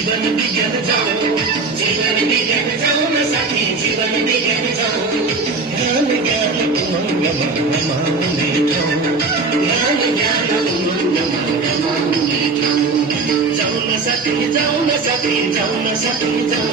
जीवन बिगन जाओ, जीवन बिगन जाओ न सखी, जीवन बिगन जाओ। ज्ञान ज्ञान उमंग रमाऊंगे ठाऊं, ज्ञान ज्ञान उमंग रमाऊंगे ठाऊं। जाऊ न सखी, जाऊ न सखी, जाऊ न सखी, जाऊ,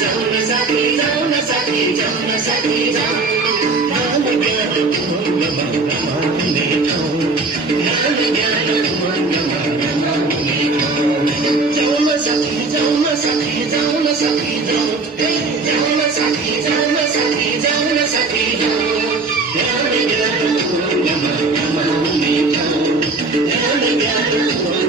जाऊ न सखी, जाऊ न सखी, जाऊ न सखी, जाऊ। ज्ञान ज्ञान उमंग रमाऊंगे ठाऊं, ज्ञान ज्ञान उमंग रमाऊंगे ठाऊं। जाऊ न सखी, जाऊ न सखी, जाऊ न सखी, जाऊ, जाऊ न सखी, जाऊ न सखी, जाऊ न सखी, जाऊ। ज्ञान ज्ञान उमंग रमाऊंगे ठाऊं, ज्ञान ज्ञान